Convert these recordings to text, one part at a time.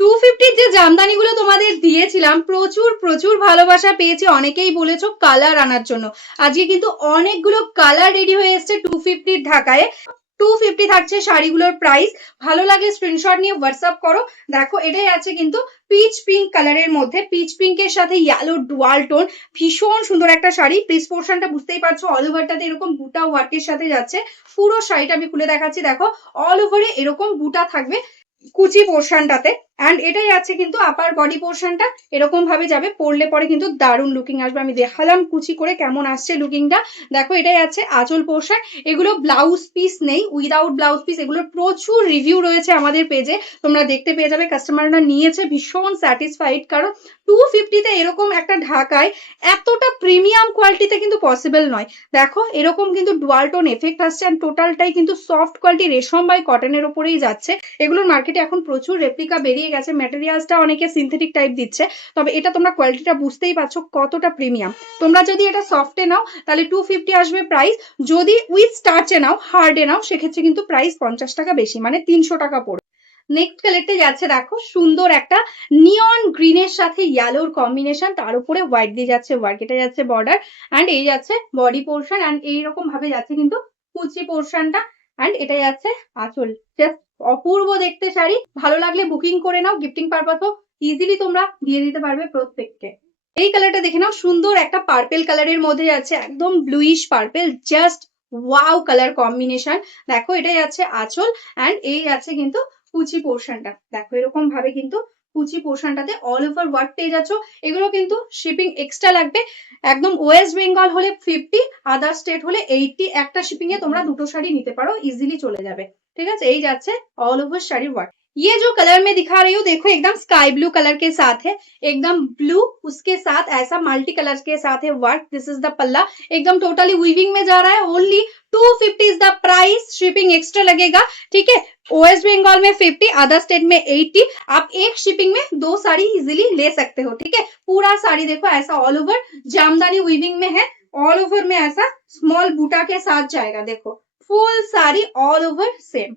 250 যে জামদানিগুলো তোমাদের দিয়েছিলাম, প্রচুর প্রচুর ভালোবাসা পেয়েছি, অনেকেই বলেছো কালার আনার জন্য। আজকে কিন্তু অনেকগুলো কালার রেডি হয়ে এসছে 250 ঢাকায়। 250 থাকছে শাড়িগুলোর প্রাইস। ভালো লাগে স্ক্রিনশট নিয়ে হোয়াটসঅ্যাপ করো। দেখো এটাই আছে কিন্তু পিচ পিঙ্ক কালারের মধ্যে, পিচ পিঙ্কের সাথে ইয়েলো ডুয়াল টোন, ভীষণ সুন্দর একটা শাড়ি। প্রিস পোর্শনটা বুঝতেই পারছো, অল ওভারটাতে এরকম বুটা ওয়ার্কের সাথে যাচ্ছে। পুরো শাড়িটা আমি খুলে দেখাচ্ছি, দেখো অল ওভারে এরকম বুটা থাকবে কুচি পোর্শনটাতে। অ্যান্ড এটাই আছে কিন্তু আপার বডি পোর্শনটা এরকম ভাবে যাবে, পরলে পরে কিন্তু দারুণ লুকিং আসবে। আমি দেখালাম কুচি করে কেমন আসছে লুকিংটা। দেখো এটাই আছে আঁচল পোর্শন। এগুলো ব্লাউজ পিস নেই, উইদাউট ব্লাউজ পিস। এগুলোর প্রচুর রিভিউ রয়েছে আমাদের পেজে, তোমরা দেখতে পেয়ে যাবে। কাস্টমাররা নিয়েছে, ভীষণ স্যাটিসফাইড। কারণ 250 এরকম একটা ঢাকায় এতটা প্রিমিয়াম কোয়ালিটিতে কিন্তু পসিবল নয়। দেখো এরকম কিন্তু ডুয়াল টোন এফেক্ট আসছে, অ্যান্ড টোটালটাই কিন্তু সফট কোয়ালিটি রেশম বাই কটনের ওপরেই যাচ্ছে। এগুলোর মার্কেটে এখন প্রচুর রেপ্লিকা বেরিয়ে গেছে, ম্যাটেরিয়ালসটা অনেকে সিনথেটিক টাইপ দিচ্ছে, তবে এটা তোমরা কোয়ালিটিটা বুঝতেই পারছো কতটা প্রিমিয়াম। তোমরা যদি এটা সফটে নাও তাহলে 250 আসবে প্রাইস, যদি উইথ স্টার্চে নাও, হার্ডে নাও, সেক্ষেত্রে কিন্তু প্রাইস 50 টাকা বেশি, মানে 300 টাকা পড়বে। নেক্সট কালারটা যাচ্ছে দেখো সুন্দর একটা নিয়ন গ্রিনের সাথে ইয়েলোর কম্বিনেশন, তার উপরে হোয়াইট দিয়ে যাচ্ছে ওয়ার্ক। এটা যাচ্ছে বর্ডার, অ্যান্ড এই যাচ্ছে বডি পোর্শন, অ্যান্ড এইরকম ভাবে যাচ্ছে কিন্তু কুচি পোর্শনটা, অ্যান্ড এটা যাচ্ছে আঁচল। জাস্ট অপূর্ব দেখতে শাড়ি। ভালো লাগলে বুকিং করে নাও, গিফটিং পারপাসও ইজিলি তোমরা দিয়ে দিতে পারবে প্রত্যেককে। এই কালারটা দেখে নাও, সুন্দর একটা পার্পেল কালারের মধ্যে যাচ্ছে, একদম bluish purple, just wow colour combination. দেখো এটাই যাচ্ছে আঁচল, অ্যান্ড এই যাচ্ছে কিন্তু কুচি পোর্শনটা। দেখো এরকম ভাবে কিন্তু কুচি পোর্শনটাতে অল ওভার ওয়ার্ক পেয়ে যাচ্ছ। এগুলো কিন্তু শিপিং এক্সট্রা লাগবে। একদম ওয়েস্ট বেঙ্গল হলে 50, আদার স্টেট হলে 80। একটা শিপিং এ তোমরা দুটো শাড়ি নিতে পারো, ইজিলি চলে যাবে। ঠিক আছে, এই যাচ্ছে ऑल ओवर শাড়ি ওয়ার্ক। ये जो कलर मैं दिखा रही हूँ, देखो एकदम स्काई ब्लू कलर के साथ है, एकदम ब्लू, उसके साथ ऐसा मल्टी कलर के साथ है वर्क। दिस इज द पल्ला, एकदम टोटली वीविंग में जा रहा है। Only 250 is the price, shipping extra लगेगा। ठीक है, वेस्ट बंगाल में 50, अदर स्टेट में 80। आप एक शिपिंग में 2 साड़ी इजिली ले सकते हो। ठीक है, पूरा साड़ी देखो ऐसा ऑल ओवर जामदानी वीविंग में है, ऑल ओवर में ऐसा स्मॉल बूटा के साथ जाएगा। देखो ফুল শাড়ি অল ওভার সেম।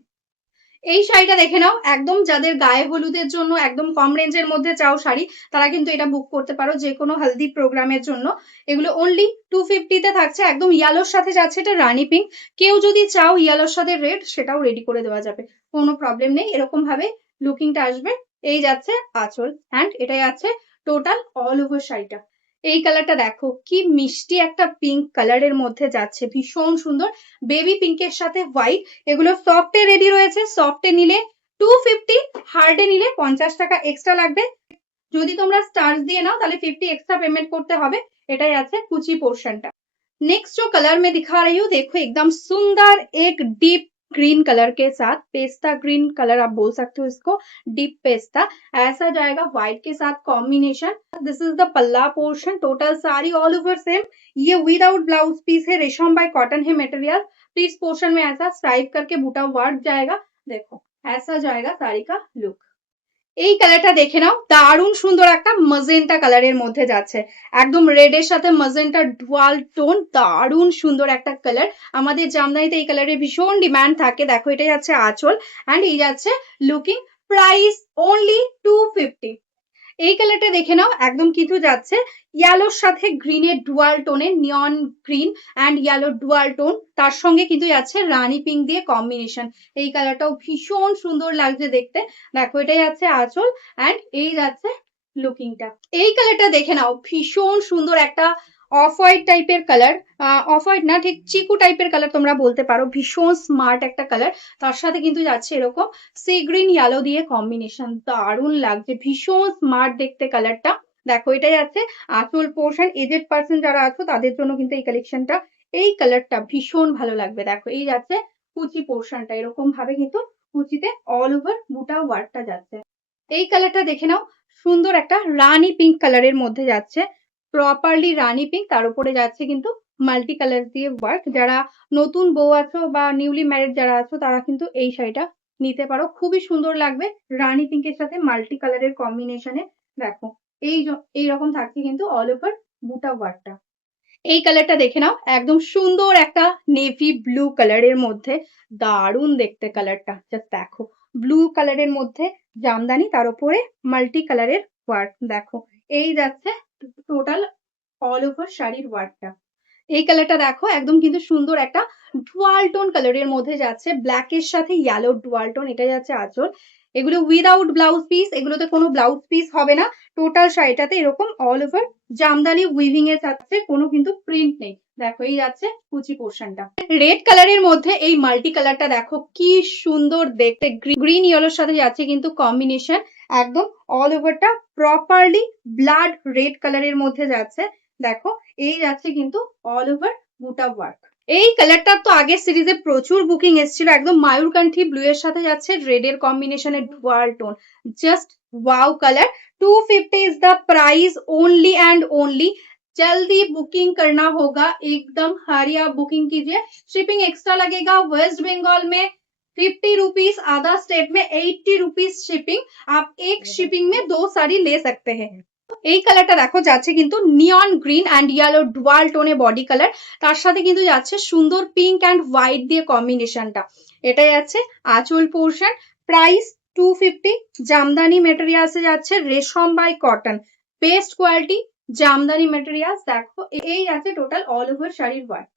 এই শাড়িটা দেখে নাও, একদম যাদের গায়ে হলুদের জন্য একদম কম রেঞ্জের মধ্যে চাও শাড়ি, তারা কিন্তু এটা বুক করতে পারো যে কোনো হলদি প্রোগ্রামের জন্য। এগুলো অনলি 250 তে থাকছে, একদম ইয়েলোর সাথে যাচ্ছে। এটা রানী পিঙ্ক, কেউ যদি চাও ইয়েলোর সাথে রেড, সেটাও রেডি করে দেওয়া যাবে, কোনো প্রবলেম নেই। এরকম ভাবে লুকিংটা আসবে। এই যাচ্ছে আঁচল, অ্যান্ড এটাই আছে টোটাল অল ওভার শাড়িটা। এই কালারটা দেখো কি মিষ্টি একটা পিঙ্ক কালারের মধ্যে যাচ্ছে, ভীষণ সুন্দর। বেবি পিঙ্কের সাথে হোয়াইট। এগুলো সফটে রেডি রয়েছে, সফটে নিলে 250, হার্ডে নিলে 50 টাকা এক্সট্রা লাগবে। যদি তোমরা স্টার্স দিয়ে নাও তাহলে 50 एक्स्ट्रा पेमेंट করতে হবে। এটাই আছে কুচি পোর্শনটা। नेक्स्ट जो कलर मैं दिखा रही हूँ, देखो एकदम सुंदर एक डीप ग्रीन कलर के साथ, पेस्ता ग्रीन कलर आप बोल सकते हो इसको, डीप पेस्ता। ऐसा जाएगा व्हाइट के साथ कॉम्बिनेशन। दिस इज द पल्ला portion, total sari all over same. ये विदाउट ब्लाउज पीस है, रेशम बाय कॉटन है मटेरियल। प्लीज पोर्शन में ऐसा स्ट्राइप करके बूटा वर्क जाएगा। देखो ऐसा जाएगा साड़ी का लुक। এই কালারটা দেখে নাও, দারুণ সুন্দর একটা মজেন্টা কালারের মধ্যে যাচ্ছে, একদম রেড এর সাথে মজেন্টা ডুয়াল টোন, দারুণ সুন্দর একটা কালার। আমাদের জামদানিতে এই কালারের ভীষণ ডিমান্ড থাকে। দেখো এটা যাচ্ছে আঁচল, অ্যান্ড এই যাচ্ছে লুকিং। Price only 250। এই কালারটা দেখে নাও, একদম কিন্তু যাচ্ছে ইয়েলোর সাথে গ্রিনের ডুয়াল টোনের, neon green and yellow dual tone, তার সঙ্গে কিন্তু যাচ্ছে রানী পিঙ্ক দিয়ে কম্বিনেশন। এই কালারটাও ভীষণ সুন্দর লাগছে দেখতে। দেখো এটাই যাচ্ছে আঁচল, অ্যান্ড এই যাচ্ছে লুকিংটা। এই কালারটা দেখে নাও, ভীষণ সুন্দর একটা অফ হোয়াইট টাইপের কালার, অফ হোয়াইট না, ঠিক চিকু টাইপের কালার তোমরা বলতে পারো। ভীষণ স্মার্ট একটা কালার, তার সাথে কিন্তু যাচ্ছে এরকম সি গ্রিন ইয়েলো দিয়ে কম্বিনেশন, দারুণ লাগছে, ভীষণ স্মার্ট দেখতে কালারটা। দেখো এটা যাচ্ছে আঁচল পোর্শন। এজেড পার্সন যারা আছো তাদের জন্য কিন্তু এই কালেকশনটা, এই কালারটা ভীষণ ভালো লাগবে। দেখো এই যাচ্ছে কুচি পোর্শনটা, এরকম ভাবে কিন্তু কুচিতে অল ওভার বুটা ওয়ার্কটা যাচ্ছে। এই কালারটা দেখে নাও, সুন্দর একটা রানী পিঙ্ক কালারের মধ্যে যাচ্ছে, প্রপারলি রানী পিঙ্ক, তার উপরে যাচ্ছে কিন্তু মাল্টি কালার দিয়ে ওয়ার্ক। যারা নতুন বউ আছো বা নিউলি ম্যারিড যারা আছো, তারা কিন্তু এই শাড়িটা নিতে পারো, খুবই সুন্দর লাগবে রানী পিঙ্কের সাথে মাল্টি কালারের কম্বিনেশনে। দেখো এইরকম থাকছে কিন্তু অল ওভার বুটা ওয়ার্কটা। এই কালারটা দেখে নাও, একদম সুন্দর একটা নেভি ব্লু কালারের মধ্যে, দারুণ দেখতে কালারটা। জাস্ট দেখো ব্লু কালারের মধ্যে জামদানি, তার উপরে মাল্টি কালারের ওয়ার্ক। দেখো এই যাচ্ছে টোটাল অল ওভার শাড়ির ওয়ার্কটা। এই কালারটা দেখো একদম কিন্তু সুন্দর একটা ডুয়াল টোন কালারের মধ্যে যাচ্ছে, ব্ল্যাকের সাথে ইয়েলো ডুয়াল টোন, এটা যাচ্ছে আঁচল। এগুলো উইদাউট ব্লাউজ পিস, এগুলোতে কোনো ব্লাউজ পিস হবে না। টোটাল শাড়িটাতে এরকম অল ওভার জামদানি উইভিং এর সাথে কোনো কিন্তু প্রিন্ট নেই। দেখো এই যাচ্ছে কুচি পোর্শনটা। রেড কালারের মধ্যে এই মাল্টি কালারটা দেখো কি সুন্দর দেখতে, গ্রিন ইয়েলোর সাথে যাচ্ছে কিন্তু কম্বিনেশন, একদম অল ওভারটা প্রপারলি ব্লাড রেড কালারের মধ্যে যাচ্ছে। দেখো এই যাচ্ছে কিন্তু অল ওভার বুটা ওয়ার্ক। এই কালারটা তো আগের সিরিজে প্রচুর বুকিং এসেছিল, একদম মায়ূরকান্ঠি ব্লু এর সাথে যাচ্ছে রেড এর কম্বিনেশনের dual tone, just wow colour. 250 is the price only and only. जल्दी बुकिंग करना होगा, एकदम हरिया बुकिंग कीजिए। शिपिंग एक्स्ट्रा लगेगा वेस्ट बंगाल में 50 रुपीज, अदर स्टेट में 80 रुपीज शिपिंग। आप एक शिपिंग में 2 साड़ी ले सकते हैं। এই কালারটা দেখো যাচ্ছে কিন্তু neon green and yellow dual টোনে বডি কালার, তার সাথে কিন্তু যাচ্ছে সুন্দর পিঙ্ক অ্যান্ড হোয়াইট দিয়ে কম্বিনেশনটা। এটা যাচ্ছে আঁচল পোর্শন। প্রাইস 250। জামদানি মেটেরিয়ালসে যাচ্ছে রেশম by cotton, best quality jamdani materials. দেখো এই আছে টোটাল অল ওভার শাড়ির ওয়ার্ক।